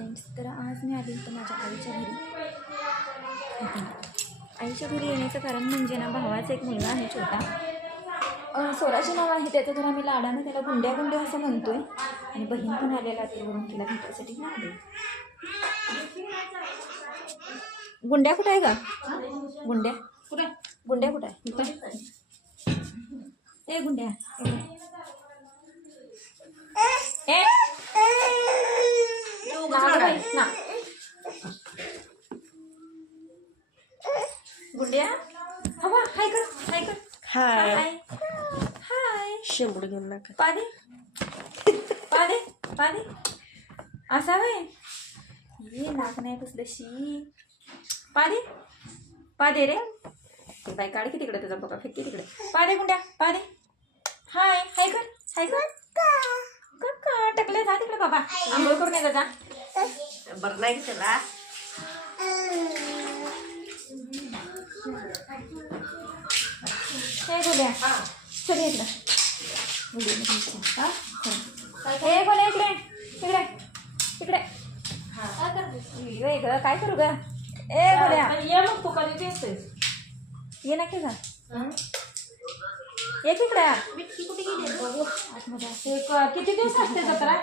Friends, तर आज मी आली होतं माझ्या आईच्या घरी. आईच्या घरी येण्याचं कारण म्हणजे ना, भावाचा एक मुलगा आहे छोटा, स्वराचे नाव आहे त्याचं. तर आम्ही लाडानं त्याला गुंड्या गुंड्या असं म्हणतोय. आणि बहीण पण आलेला तिकडून, तिला भेटायसाठी ना आले. गुंड्या कुठं आहे का? गुंड्या कुठे? गुंड्या कुठं आहे? ए गुंड्या, ए ना गुंड्या, हवा हाय कर, हाय कर. हाय हाय. शेंबूड घेऊन नका. पादे पादे पादे असा वय ये नाक नाही पुसलशी. पादे पादे रे, ते बाई काढ की तिकडे, तुझा बघा फेक तिकडे. पादे गुंड्या पादे. हाय हाय कर, हाय कर. काका टकले जा तिकडे बाबा, आंघोळ करून ये जा. बरं नाही त्याला. हे गोल्या चल इकडे. हे गोल्या इकडे इकडे इकडे. व्हिडिओ आहे ग, काय करू ग? ए गोल्या ये मग तू कधी दिसते. ये ना की जा, ये तिकडे. कुठे गेली आतमध्ये. किती दिवस असते जत्रा?